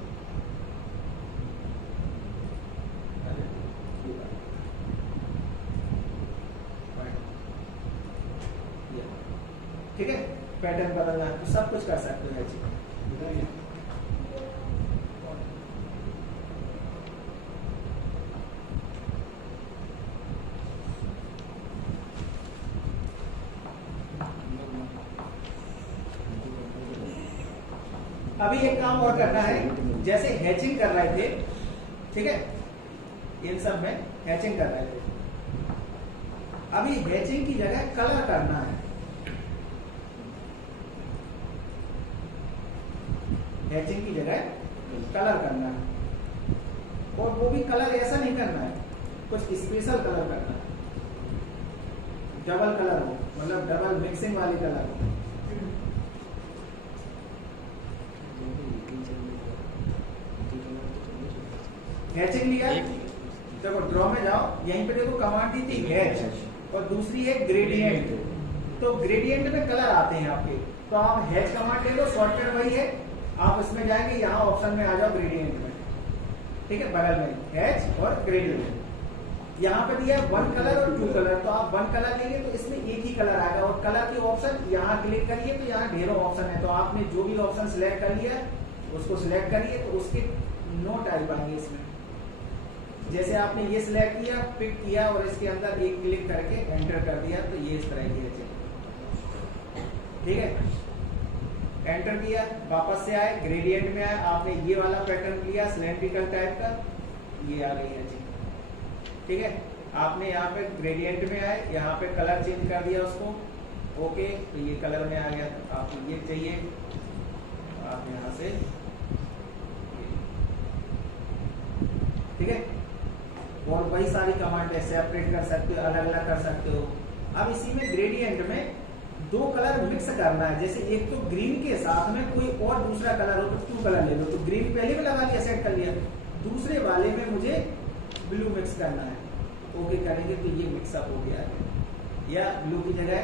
ठीक है, पैटर्न बदलना है तो सब कुछ कर सकते हो ऐसे। अभी एक काम और करना है, जैसे हैचिंग कर रहे थे, ठीक है, इन सब में हैचिंग कर रहे थे, अभी हैचिंग की जगह कलर करना है। हैचिंग की जगह कलर करना है, और वो भी कलर ऐसा नहीं करना है, कुछ स्पेशल कलर करना है, डबल कलर हो, मतलब डबल मिक्सिंग वाली कलर हो। हैचिंग लिया, देखो ड्रॉ में जाओ, यहीं पे देखो कमांड दी थी हैच और दूसरी है ग्रेडियंट, तो ग्रेडियंट में कलर आते हैं आपके, तो आप हैच कमांड ले लो, शॉर्टकट वही है, आप इसमें जाएंगे, यहाँ ऑप्शन में आ जाओ ग्रेडियंट में, ठीक है, बगल में हैच और ग्रेडियंट। यहाँ पे दिया है 1 कलर और 2 कलर, तो आप 1 कलर लेंगे तो इसमें एक ही कलर आएगा, और कलर की ऑप्शन यहाँ क्लिक करिए तो यहाँ ढेरों ऑप्शन है, तो आपने जो भी ऑप्शन सिलेक्ट कर लिया उसको सिलेक्ट करिए, तो उसके नोट आ पाएंगे इसमें। जैसे आपने ये सिलेक्ट किया, पिक किया और इसके अंदर एक क्लिक करके एंटर कर दिया, तो ये इस तरह की है, ठीक है, एंटर किया, वापस से आए, ग्रेडियंट में आए, आपने ये वाला पैटर्न लिया सिलेंड्रिकल टाइप का, ये आ गई है जी। ठीक है, आपने यहाँ पे ग्रेडियंट में आए, यहाँ पे कलर चेंज कर दिया उसको, ओके, तो ये कलर में आ गया। तो आपको ये चाहिए, आप यहाँ से, ठीक है, और वही सारी कमांड है, सेपरेट कर सकते हो, अलग अलग कर सकते हो। अब इसी में ग्रेडियंट में 2 कलर मिक्स करना है, जैसे एक तो ग्रीन के साथ में कोई और दूसरा कलर हो तो 2 कलर ले लो, तो ग्रीन पहले में लगा लिया, सेट कर लिया, दूसरे वाले में मुझे ब्लू मिक्स करना है, ओके करेंगे तो ये मिक्सअप हो गया है। या ब्लू की जगह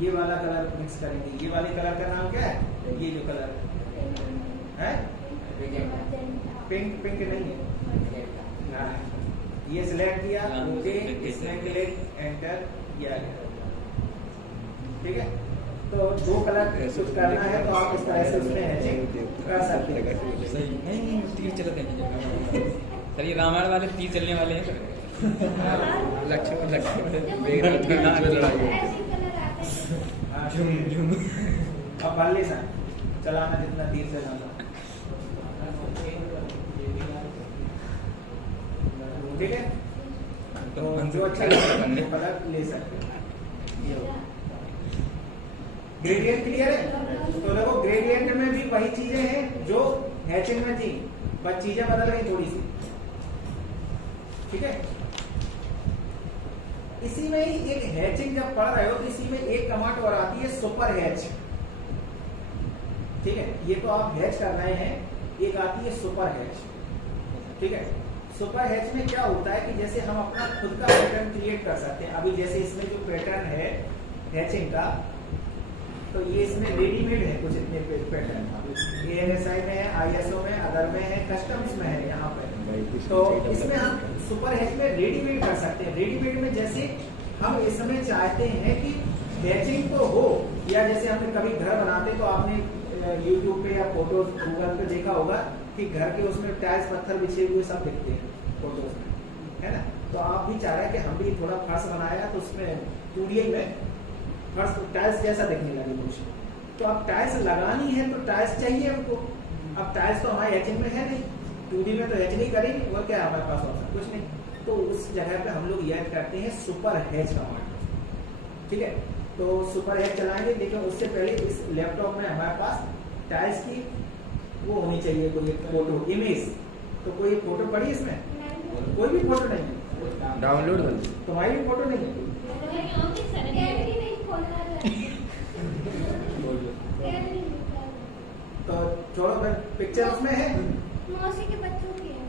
ये वाला कलर मिक्स करेंगे, ये वाले कलर का नाम क्या है, ये जो कलर है पिंक, पिंक नहीं है, ये सिलेक्ट किया, ओके, इसमें क्लिक एंटर किया गया, ठीक है। तो 2 कलर कुछ करना है तो आप इस तरह से उसमें हैचिंग कर सकते हैं। नहीं तीर चलते हैं सर, ये रामायण वाले तीर चलने वाले हैं अब भले सा चलाना जितना तीर से चलाना, ठीक है, तो जो अच्छा लगे कलर ले सकते हैं। ग्रेडियंट क्लियर है? तो देखो ग्रेडियंट में भी वही चीजें हैं जो हैचिंग में थी, बस चीजें बदल गई थोड़ी सी, ठीक है। इसी में ही एक हैचिंग जब पढ़ रहे हो तो इसी में एक कमांड और आती है सुपर हैच, ठीक है, ये तो आप हैच कर रहे हैं, एक आती है सुपर हैच, ठीक है। सुपर हैच में क्या होता है कि जैसे हम अपना खुद का पैटर्न क्रिएट कर सकते हैं। अभी जैसे इसमें जो पैटर्न है हैचिंग का, तो ये इसमें रेडीमेड है कुछ इतने पैटर्न, ANSI में है, ISO में, अदर में है, कस्टम्स में है, यहाँ पे तो इसमें हम सुपर हैच में रेडीमेड कर सकते हैं। रेडीमेड में जैसे हम इसमें चाहते हैं कि हैचिंग तो हो, या जैसे हमने कभी घर बनाते तो आपने यूट्यूब पे या फोटोज गूगल पे देखा होगा कि घर के उसमें टाइल्स पत्थर बिछे हुए सब दिखते हैं फोटोज में, है ना। तो आप भी चाह रहे हैं कि हम भी थोड़ा फर्श बनाया तो उसमें 2D में फर्श टाइल्स जैसा दिखने लगे कुछ, तो अब टाइल्स लगानी है तो टाइल्स चाहिए हमको। अब टाइल्स तो हमारे हैचिंग में है नहीं, 2D में तो हैच नहीं करेंगे, और क्या हमारे पास ऑप्शन कुछ नहीं। तो उस जगह पे हम लोग याद करते हैं सुपर हैच कमांड, ठीक है। तो सुपर हैच चलाएंगे, लेकिन उससे पहले इस लैपटॉप में हमारे पास टाइल्स की वो होनी चाहिए, कोई एक फोटो इमेज। तो कोई फोटो पड़ी इसमें? कोई भी फोटो नहीं है, डाउनलोड कर तुम्हारी भी फोटो नहीं है। तो छोड़ो, फिर पिक्चर उसमें है। मौसी के बच्चों की है।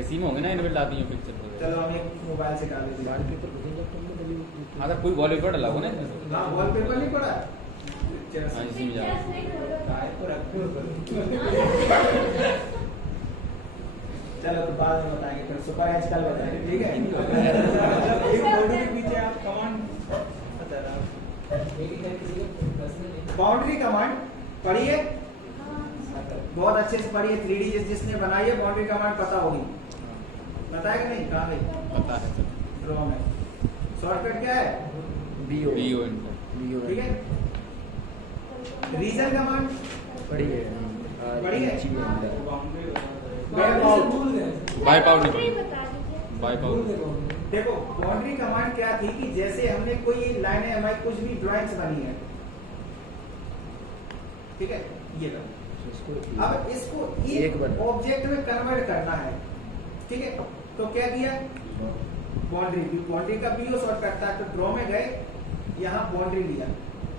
ऐसी में होंगे ना इनबिल्ट आती है पिक्चर को। चलो हम एक मोबाइल से डाल देते हैं। हाँ तो कोई वॉलपेपर डाला होगा ना। हाँ वॉलपेपर नहीं पड़ा, हाँ इसी में जाओ। चलो तो बाद में बताएंगे, फिर सुपर हैच कल बताएंगे, ठीक है। पीछे आप कमांड बाउंड्री कमांड पढ़ी है, बहुत अच्छे से पढ़ी है। 3D जिसने बनाई है बाउंड्री कमांड पता होगी, पता है कि नहीं? कहाँ गई? पता है सर। ड्रॉ में शॉर्टकट क्या है? BO ठीक है। रीजन कमांड पड़ी है पढ़ी है। वाइप आउट नहीं बाउंड्री पड़ी। बता दीजिए। वाइप आउट देखो बाउंड्री कमांड क्या थी कि जैसे हमने कोई लाइनें हमारी कुछ भी ड्राइंग्स बनी है, ठीक है, ये लो। अब इसको एक ऑब्जेक्ट में कन्वर्ट करना है, ठीक है। तो क्या किया? बाउंड्री का BO शॉर्टकट था, तो ड्रॉ में गए, यहाँ बाउंड्री लिया,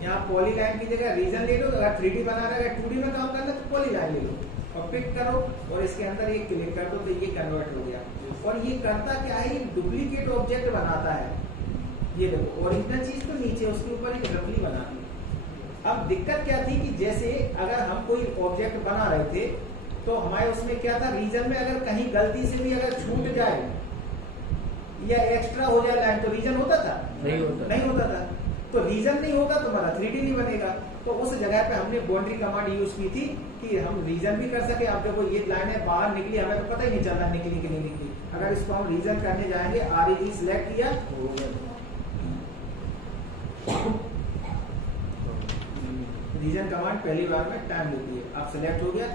यहाँ पॉलीलाइन की जगह रीजन ले लो। अगर 3D बना रहा है, 2D में काम करना है तो पॉलीलाइन ले लो और पिक करो और इसके अंदर ये क्लिक कर दो, तो ये कन्वर्ट हो गया। और ये करता क्या है? ये डुप्लीकेट ऑब्जेक्ट बनाता है। ये देखो ओरिजिनल चीज तो नीचे, उसके ऊपर एक रफली बना दी। अब दिक्कत क्या थी कि जैसे अगर हम कोई ऑब्जेक्ट बना रहे थे तो हमारे उसमें क्या था, रीजन में अगर कहीं गलती से भी अगर छूट जाए या एक्स्ट्रा हो जाए लाइन, तो रीजन होता था? नहीं होता था। तो रीजन नहीं होगा तो हमारा 3D नहीं बनेगा। तो उस जगह पे हमने बाउंड्री कमांड यूज की थी कि हम रीजन भी कर सके। अब देखो ये लाइनें बाहर निकली, हमें तो पता ही नहीं चला निकली कि नहीं निकली। अगर इसको हम रीजन करने जाएंगे, REG सिलेक्ट किया, रीजन कमांड पहली बार में टाइम लेती है। अब सिलेक्ट हो गया,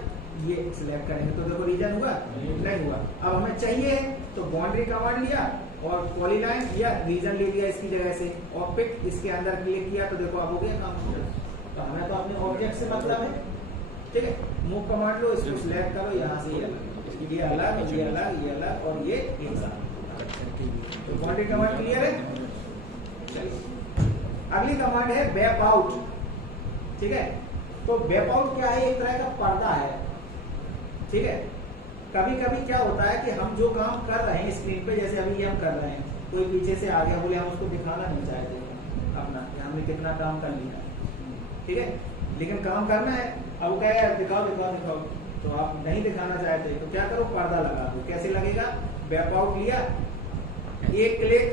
ये सिलेक्ट करेंगे तो देखो रीजन हुआ नहीं हुआ। अब हमें चाहिए तो बाउंड्री कमांड लिया और पॉलीलाइन या रीजन ले लिया इसकी जगह से, और पिक इसके अंदर क्लिक किया, तो देखो अब हो गया काम। तो हमें तो अपने ऑब्जेक्ट से मतलब है, ठीक है। मूव कमांड लो, इसको सिलेक्ट करो, यहाँ से ये अलग, ये अलग, ये अलग, ये अलग और ये एक साथ। तो बाउंड्री कमांड क्लियर है। अगली कमांड है वेप आउट, ठीक है। तो वेप आउट क्या है? एक तरह का पर्दा है, ठीक है। कभी कभी क्या होता है कि हम जो काम कर रहे हैं स्क्रीन पे, जैसे अभी ये हम कर रहे हैं, कोई पीछे से आ गया, बोले हम उसको दिखाना नहीं चाहते अपना कि हमने कितना काम कर लिया, ठीक है, लेकिन काम करना है। अब वो कहे दिखाओ दिखाओ दिखाओ, तो आप नहीं दिखाना चाहते तो क्या करो, पर्दा लगा दो। कैसे लगेगा? वेप आउट लिया, 1 क्लिक,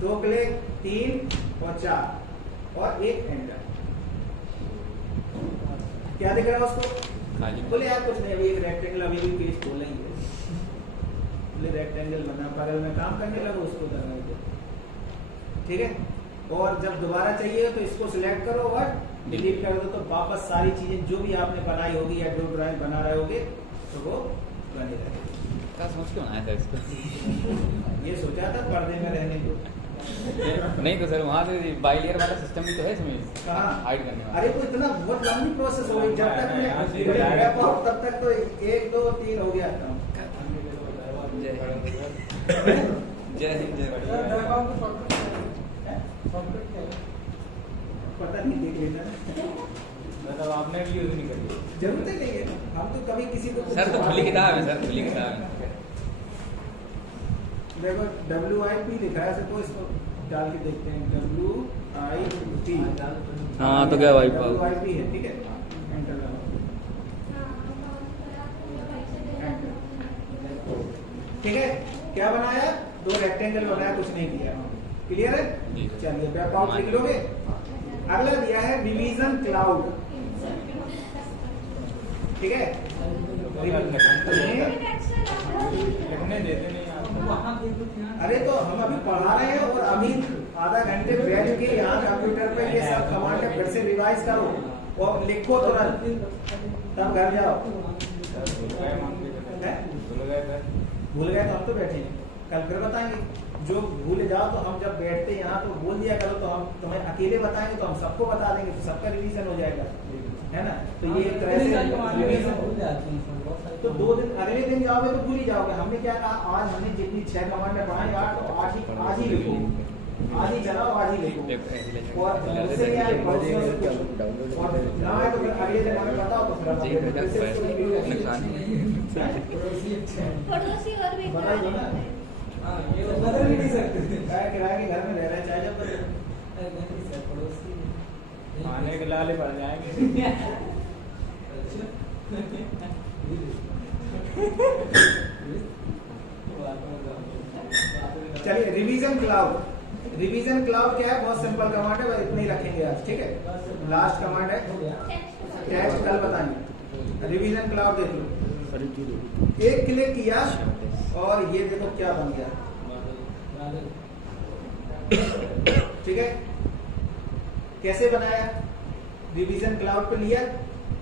2 क्लिक, 3 और 4 और 1 एंटर। क्या दिख रहा है उसको? बोले यार कुछ नहीं, अभी एक रेक्टेंगल अभी भी पेज खोल ही है, बोले रेक्टेंगल बना, बगल में काम करने लगा, उसको दबा दो, ठीक है। और जब दोबारा चाहिए तो इसको सिलेक्ट करो और डिलीट कर दो, तो वापस सारी चीजें जो भी आपने बनाई होगी या जो ड्राइंग बना रहे होगे तो वो बने रहेगी। क्या समझ के बनाया था इसको? ये सोचा था पर्दे में रहने को। नहीं तो सर वहाँ से बाई लेयर वाला सिस्टम भी तो है इसमें, कहाँ? हाइड करने वाला। अरे वो इतना बहुत लंबी प्रोसेस हो गई, जब तक मैं रैप आउट तब तक तो 1 2 3 हो गया था। जय हिंद जय पता नहीं, देख लेना। मतलब आपने भी यूज नहीं करी? जरूरत ही नहीं है, हम तो कभी किसी को सर तो खुली किताब है, सर खुली किताब है। देखो WIP लिखा है, तो इसको डाल के देखते हैं। WIP, हाँ तो क्या वाइप आउट? WIP है, ठीक है, एंटर क्या बनाया? 2 रेक्टेंगल बनाया, कुछ नहीं किया। क्लियर है? जी। चलिए मैप आउट लिख लोगे। अगला दिया है रिवीजन क्लाउड। ठीक है, लिखने देते नहीं आप। वहाँ देखो ध्यान। अरे तो हम अभी पढ़ा रहे हैं और अभी आधा घंटे बैठ के यहाँ कंप्यूटर पे ये सब कमांड फिर से रिवाइज करो और लिखो तुरंत, तब घर जाओ। भूल गए तो हम तो बैठे हैं, कल फिर बताएंगे। जो भूल जाओ तो हम जब बैठते हैं यहाँ तो बोल दिया करो, तो हम तुम्हें अकेले बताएंगे तो हम सबको बता देंगे, तो सबका रिवीजन हो जाएगा, है ना। तो ये एक तरह से रिवीजन। भूल जाते हैं सब, बहुत सारी तो 2 दिन अगले दिन जाओगे तो भूल ही जाओगे। हमने क्या कहा, आज हमने जितनी 6 कमांड पढ़ाई 8 तो आज ही लिखो, आज ही चलाओ, आज ही लिखो। और उससे क्या है, पड़ोसियों से पूछो, और ना है तो फिर अगले दिन हमें बताओ तो फिर हम जी, फिर से इसको रिव्यू करेंगे। नुकसान पड़ोसी अच्छे हैं। पड़ोसी और भी बताइए ना। हाँ, ये तो बदल भी नहीं सकते। किराए के घर में रह रहे हैं, चाहे जब बदले। नहीं सर, पड़ोसी खाने के लाले पड़ जाएंगे। चलिए रिवीजन क्लाउड। रिवीजन क्लाउड क्या है? बहुत सिंपल कमांड है, बस इतना ही रखेंगे आज, ठीक है। लास्ट कमांड है, टेक्स्ट कल बताएंगे। रिवीजन क्लाउड देख लो, एक क्लिक किया और ये देखो क्या बन गया, ठीक है। कैसे बनाया? रिवीजन क्लाउड पे लिया,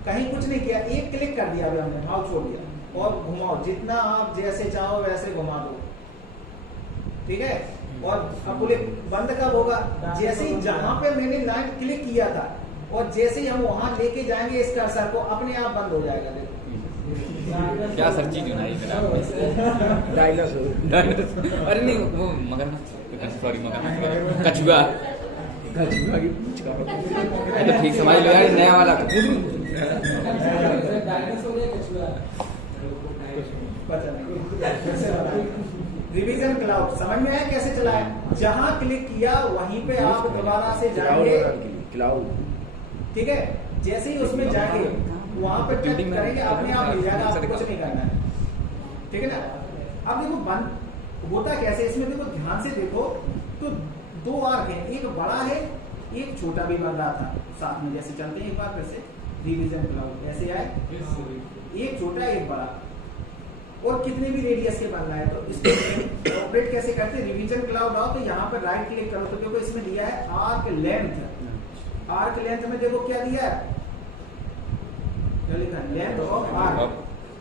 कहीं कुछ नहीं किया, एक क्लिक कर दिया, अभी हमने माउस छोड़ दिया और घुमाओ, जितना आप जैसे चाहो वैसे घुमा दो, ठीक है। और अब बोले बंद कब होगा? जैसे ही जहां पे मैंने लाइन क्लिक किया था और जैसे ही हम वहां लेके जाएंगे इस कर्सर को, अपने आप बंद हो जाएगा। देखो क्या सर चीज बनाई जनाब। डायनासोर। अरे नहीं वो मगरमच्छ, सॉरी मगरमच्छ, कछुआ। कछुआ की पूंछ का। तो ठीक समझ लो यार, नया वाला। डायनासोर या कछुआ? पता नहीं कैसे बनाया। रिवीजन क्लाउड समझ में आया कैसे चला है? जहां क्लिक किया वहीं पे आप दोबारा से जाएंगे, क्लाउड, ठीक है। जैसे ही उसमें जाएंगे वहां पे टच करेंगे, अपने आप मिल जाएगा, आपको कुछ नहीं करना है, ठीक है ना। अब देखो बंद होता कैसे, इसमें देखो ध्यान से देखो तो 2 आर्क है, एक बड़ा है एक छोटा भी बन रहा था साथ में। जैसे चलते हैं एक बार फिर से, रिवीजन क्लाउड ऐसे आए, एक छोटा एक बड़ा, और कितने भी रेडियस के बन रहा है। तो इसको ऑपरेट कैसे करते हैं? रिवीजन क्लाउड आओ तो यहाँ पर राइट क्लिक करो, तो देखो इसमें दिया है आर्क लेंथ। आर्क लेंथ में देखो क्या दिया है, क्या लिखा है? लेंथ ऑफ आर्क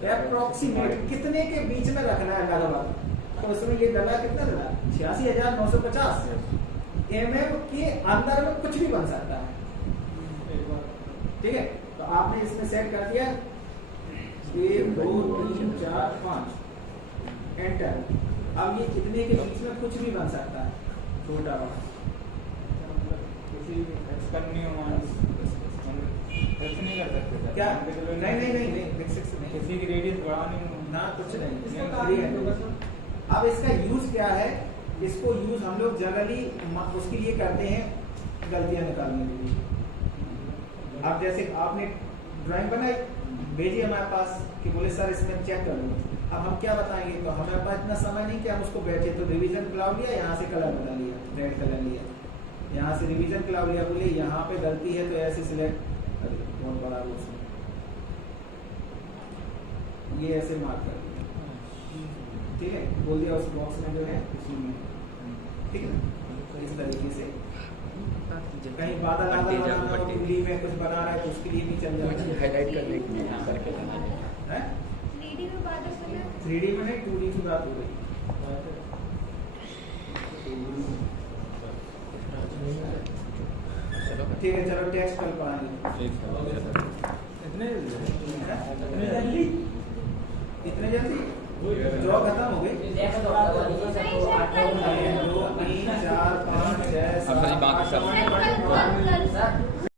अप्रोक्सीमेट, कितने के बीच में रखना है लगभग। तो उसमें ये डला कितना डला? 86,950 mm के अंदर में कुछ भी बन सकता है, ठीक है। तो आपने इसमें सेट कर दिया 1 2 3 4 5 एंटर। अब ये कितने के बीच में कुछ भी बन सकता है, छोटा बड़ा। किसी करनी हो नहीं कर सकते क्या? नहीं किसी की रेडियस बढ़ानी हो ना, कुछ नहीं, फ्री है। अब इसका यूज क्या है? इसको यूज हम लोग जनरली उसके लिए करते हैं, गलतियां निकालने के लिए। अब जैसे आपने ड्राइंग बनाई, भेजी हमारे पास कि बोले सर इसमें चेक कर लो। अब हम क्या बताएंगे? तो हमारे पास इतना समय नहीं कि हम उसको बैठे, तो रिवीजन क्लाउड लिया, यहाँ से कलर बना लिया, रेड कलर लिया, यहाँ से रिवीजन क्लाउड लिया, बोले यहाँ पे गलती है तो ऐसे सिलेक्ट, बहुत बड़ा रूप में ये ऐसे मार्क कर दिया, ठीक है। बोल दिया उस बॉक्स में जो है उसी में, ठीक है। इस तरीके से कहीं बादल आदल बनाना हो, टूली में कुछ बना रहा है तो उसके लिए भी चल जाता है। हाईलाइट करने के लिए करके हैं? 3D में बादल बना। 3D में नहीं, 2D की बात हो गई। ठीक है, चलो टेक्स्ट कल पढ़ाएंगे। इतने इतने जल्दी जॉब खत्म हो गई।